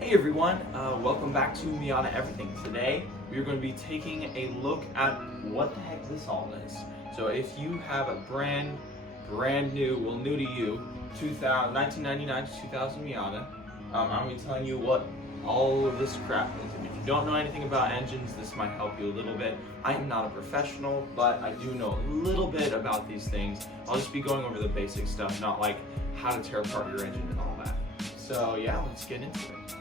Hey everyone, welcome back to Miata Everything. Today we're going to be taking a look at what the heck this all is. So if you have a brand new, well new to you, 1999 to 2000 Miata, I'm going to be telling you what all of this crap is. And if you don't know anything about engines, this might help you a little bit. I am not a professional, but I do know a little bit about these things. I'll just be going over the basic stuff, not like how to tear apart your engine and all that. So yeah, let's get into it.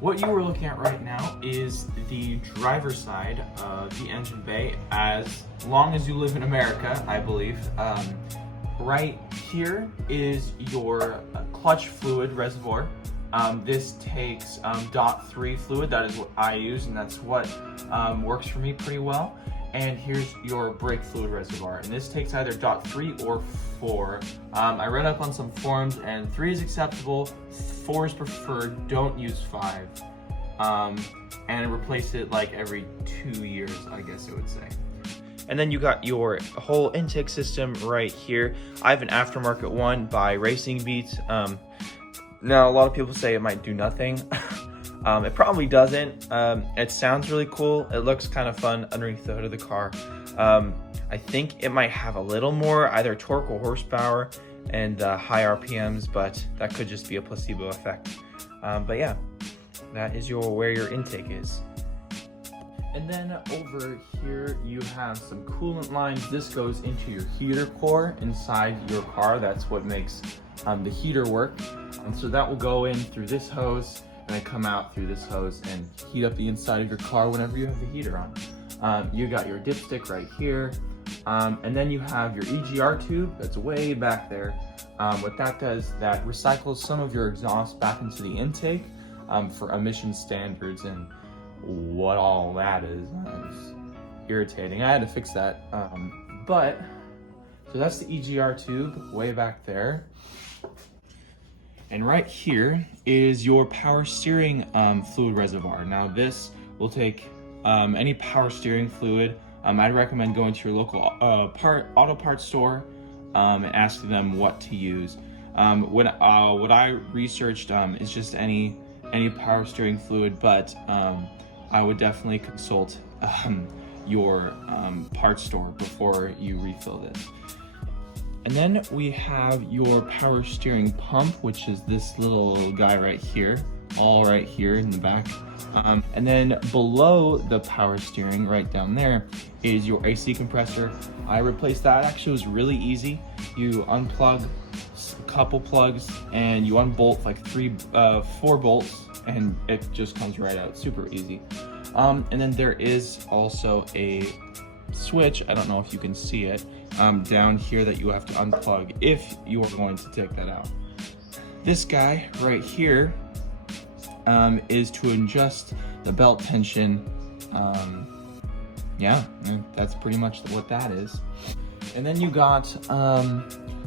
What you are looking at right now is the driver's side of the engine bay, as long as you live in America, I believe. Right here is your clutch fluid reservoir. This takes .3 fluid. That is what I use, and that's what works for me pretty well. And here's your brake fluid reservoir, and this takes either .3 or 4. I read up on some forums, and 3 is acceptable, 4 is preferred. Don't use 5. And replace it like every 2 years, I guess I would say. And then you got your whole intake system right here. I have an aftermarket one by Racing Beats. Now a lot of people say it might do nothing. It probably doesn't. It sounds really cool. It looks kind of fun underneath the hood of the car. I think it might have a little more either torque or horsepower and high RPMs, but that could just be a placebo effect. But yeah, that is where your intake is. And then over here you have some coolant lines. This goes into your heater core inside your car. That's what makes the heater work. And so that will go in through this hose and then come out through this hose and heat up the inside of your car whenever you have the heater on. You got your dipstick right here. And then you have your EGR tube that's way back there. What that does, that recycles some of your exhaust back into the intake for emission standards, and what all that is. It's irritating. I had to fix that. So that's the EGR tube way back there. And right here is your power steering fluid reservoir. Now this will take any power steering fluid. I'd recommend going to your local auto parts store and asking them what to use. What I researched is just any power steering fluid, but I would definitely consult your parts store before you refill this. And then we have your power steering pump, which is this little guy right here, all right here in the back. And then below the power steering, right down there, is your AC compressor. I replaced that. Actually, it was really easy. You unplug a couple plugs and you unbolt like 4 bolts, and it just comes right out. Super easy. And then there is also a switch, I don't know if you can see it, down here that you have to unplug if you are going to take that out. This guy right here is to adjust the belt tension. Yeah, that's pretty much what that is. And then you got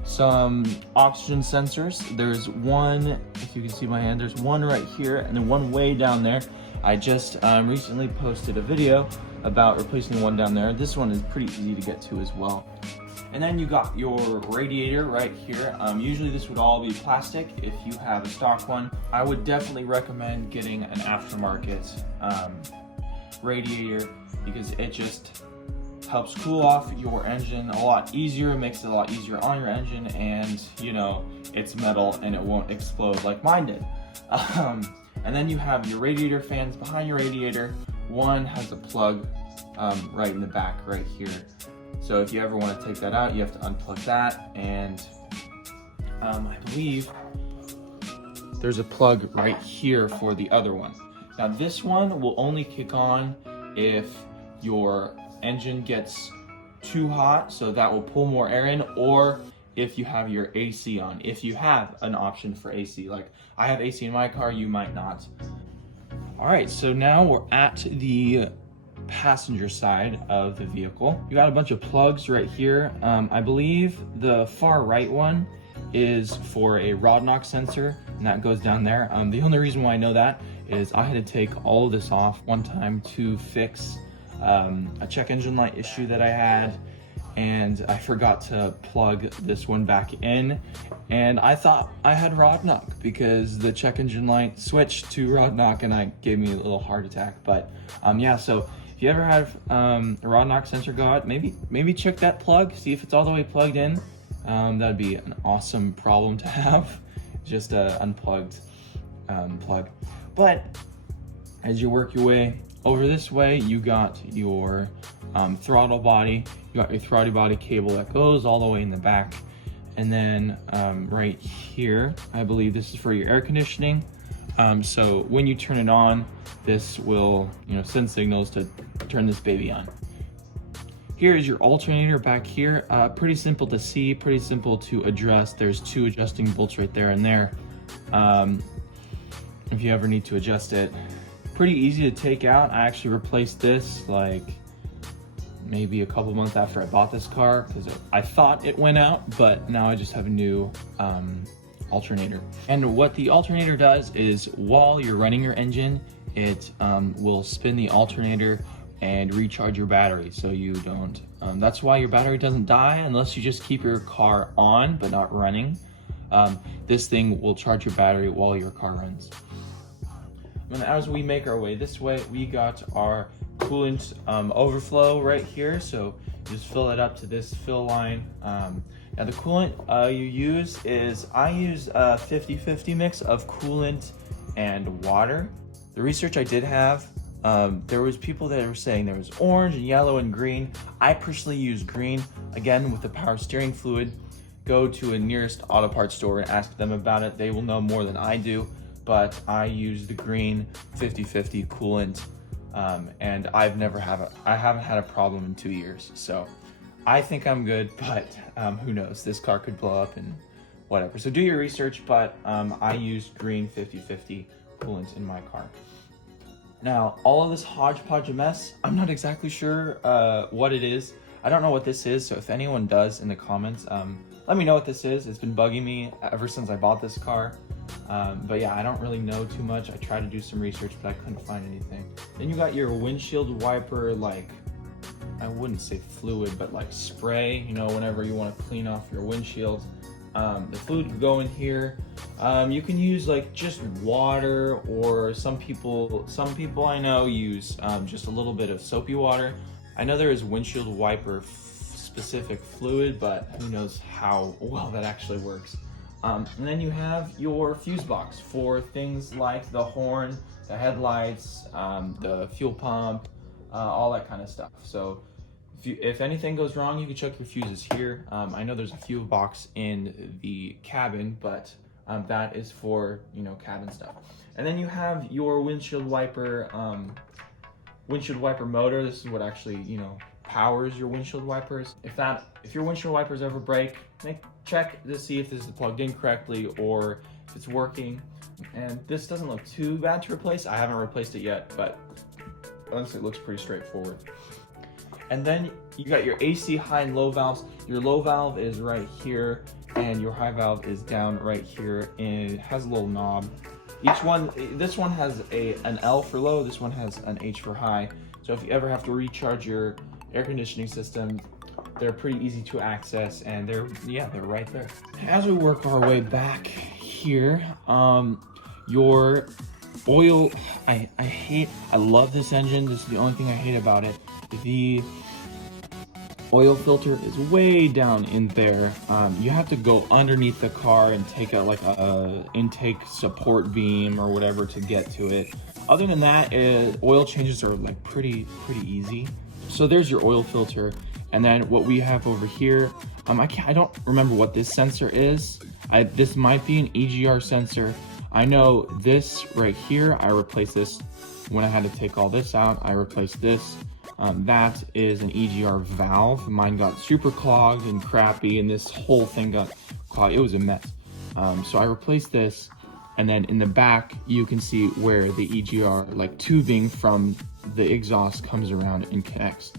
some oxygen sensors. There's one, if you can see my hand, there's one right here and then one way down there. I just recently posted a video about replacing one down there. This one is pretty easy to get to as well. And then you got your radiator right here. Usually this would all be plastic if you have a stock one. I would definitely recommend getting an aftermarket radiator because it just helps cool off your engine a lot easier, makes it a lot easier on your engine, and you know, it's metal and it won't explode like mine did. And then you have your radiator fans behind your radiator. One has a plug right in the back right here. So if you ever want to take that out, you have to unplug that, and I believe there's a plug right here for the other one. Now this one will only kick on if your engine gets too hot, so that will pull more air in, or if you have your AC on, if you have an option for AC. Like I have AC in my car, you might not. All right, so now we're at the passenger side of the vehicle. You got a bunch of plugs right here. I believe the far right one is for a rod knock sensor, and that goes down there. The only reason why I know that is I had to take all of this off one time to fix a check engine light issue that I had, and I forgot to plug this one back in, and I thought I had rod knock because the check engine light switched to rod knock and I gave me a little heart attack. But yeah, so if you ever have a rod knock sensor go out, maybe check that plug, see if it's all the way plugged in. That'd be an awesome problem to have, just a unplugged plug. But as you work your way over this way, you got your throttle body, you got your throttle body cable that goes all the way in the back. And then right here, I believe this is for your air conditioning. So when you turn it on, this will send signals to turn this baby on. Here is your alternator back here. Pretty simple to see, pretty simple to adjust. There's 2 adjusting bolts right there and there. If you ever need to adjust it, pretty easy to take out. I actually replaced this like maybe a couple months after I bought this car because I thought it went out, but now I just have a new alternator. And what the alternator does is while you're running your engine, it will spin the alternator and recharge your battery so you don't, that's why your battery doesn't die unless you just keep your car on but not running. This thing will charge your battery while your car runs. And as we make our way this way, we got our coolant overflow right here. So you just fill it up to this fill line. Now the coolant you use is, I use a 50-50 mix of coolant and water. The research I did have, there was people that were saying there was orange and yellow and green. I personally use green. Again, with the power steering fluid, go to a nearest auto parts store and ask them about it. They will know more than I do, but I use the green 50-50 coolant, and I haven't had a problem in 2 years. So I think I'm good, but who knows? This car could blow up and whatever. So do your research, but I use green 50-50 coolant in my car. Now, all of this hodgepodge of mess, I'm not exactly sure what it is. I don't know what this is, so if anyone does in the comments, let me know what this is. It's been bugging me ever since I bought this car. But yeah, I don't really know too much. I tried to do some research, but I couldn't find anything. Then you got your windshield wiper, like, I wouldn't say fluid, but like spray, whenever you want to clean off your windshield. The fluid could go in here. You can use like just water, or some people I know use just a little bit of soapy water. I know there is windshield wiper specific fluid, but who knows how well that actually works. And then you have your fuse box for things like the horn, the headlights, the fuel pump, all that kind of stuff. So if anything goes wrong, you can check your fuses here. I know there's a fuse box in the cabin, but that is for cabin stuff. And then you have your windshield wiper motor. This is what actually powers your windshield wipers. If your windshield wipers ever break, check to see if this is plugged in correctly or if it's working. And this doesn't look too bad to replace. I haven't replaced it yet, but honestly it looks pretty straightforward. And then you got your AC high and low valves. Your low valve is right here and your high valve is down right here, and it has a little knob. This one has an L for low, this one has an H for high. So if you ever have to recharge your air conditioning system, they're pretty easy to access, and they're right there. As we work our way back here, your oil, I love this engine. This is the only thing I hate about it. The oil filter is way down in there. You have to go underneath the car and take out like a intake support beam or whatever to get to it. Other than that, oil changes are like pretty easy. So there's your oil filter. And then what we have over here, I don't remember what this sensor is. This might be an EGR sensor. I know this right here, I replaced this when I had to take all this out. I replaced this. That is an EGR valve. Mine got super clogged and crappy, and this whole thing got clogged. It was a mess. So I replaced this, and then in the back, you can see where the EGR, like tubing from the exhaust, comes around and connects.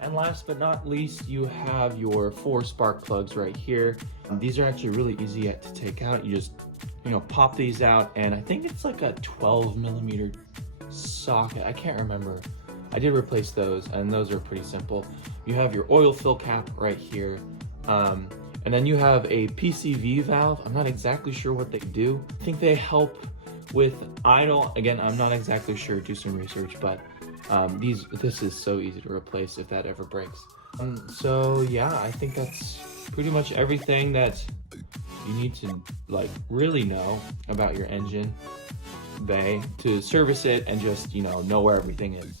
And last but not least, you have your 4 spark plugs right here. These are actually really easy to take out. You just, pop these out, and I think it's like a 12mm socket. I can't remember. I I did replace those, and those are pretty simple. You have your oil fill cap right here, and then you have a PCV valve. I'm not exactly sure what they do. I think they help with idle. Again, I'm not exactly sure, do some research, but this is so easy to replace if that ever breaks. So yeah, I think that's pretty much everything that you need to like really know about your engine bay to service it and just, you know where everything is.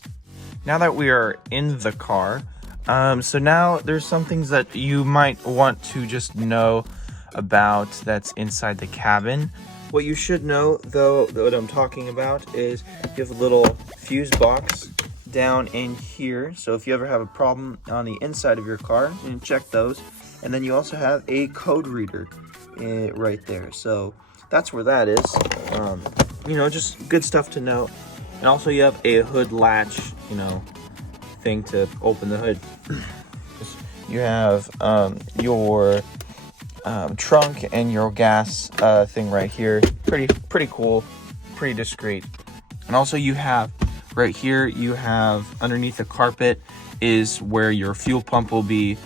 Now that we are in the car, so now there's some things that you might want to just know about that's inside the cabin. What you should know, though, what I'm talking about is you have a little fuse box down in here. So if you ever have a problem on the inside of your car, you can check those. And then you also have a code reader right there. So that's where that is. Just good stuff to know. And also you have a hood latch, thing to open the hood. You have your trunk and your gas thing right here. Pretty cool, pretty discreet. And also you have right here, you have underneath the carpet is where your fuel pump will be.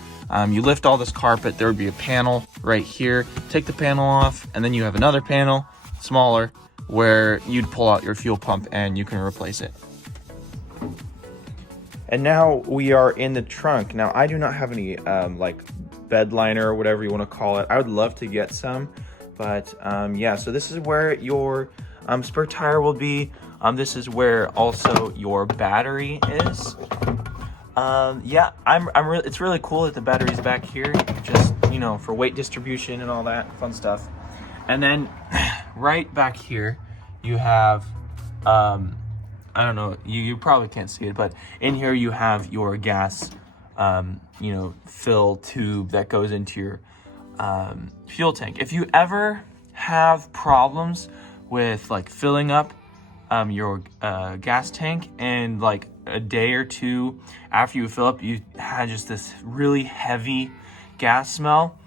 You lift all this carpet, there would be a panel right here. Take the panel off, and then you have another panel, smaller, where you'd pull out your fuel pump and you can replace it. And now we are in the trunk. Now I do not have any like bed liner or whatever you want to call it. I would love to get some, but yeah, so this is where your spare tire will be. This is where also your battery is. Yeah, it's really cool that the battery's back here, just, for weight distribution and all that fun stuff. And then right back here, you have, I don't know, you probably can't see it, but in here you have your gas, fill tube that goes into your fuel tank. If you ever have problems with like filling up your gas tank, and like a day or two after you fill up, you had just this really heavy gas smell,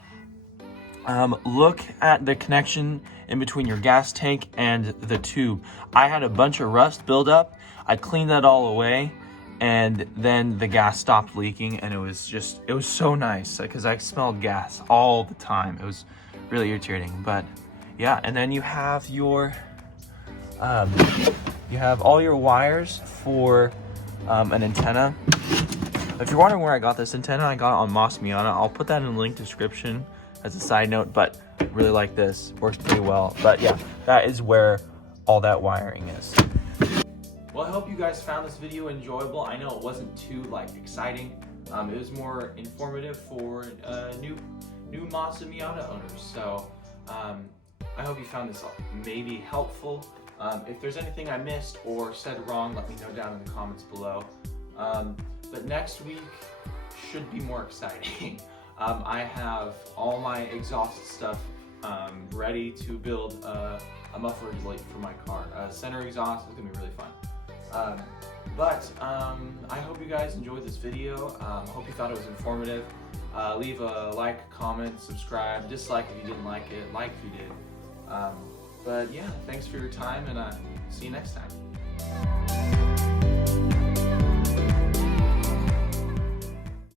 look at the connection in between your gas tank and the tube. I had a bunch of rust build up. I cleaned that all away, and then the gas stopped leaking, and it was so nice because I smelled gas all the time. It was really irritating. But yeah, and then you have your you have all your wires for an antenna. If you're wondering where I got this antenna, I got it on Miata. I'll put that in the link description as a side note, but really like this, works pretty well. But yeah, that is where all that wiring is. Well, I hope you guys found this video enjoyable. I know it wasn't too exciting. It was more informative for new Mazda Miata owners. So I hope you found this maybe helpful. If there's anything I missed or said wrong, let me know down in the comments below. But next week should be more exciting. I have all my exhaust stuff ready to build a muffler for my car. Center exhaust is gonna be really fun. I hope you guys enjoyed this video. Hope you thought it was informative. Leave a like, comment, subscribe, dislike if you didn't like it, like if you did. But yeah, thanks for your time, and see you next time.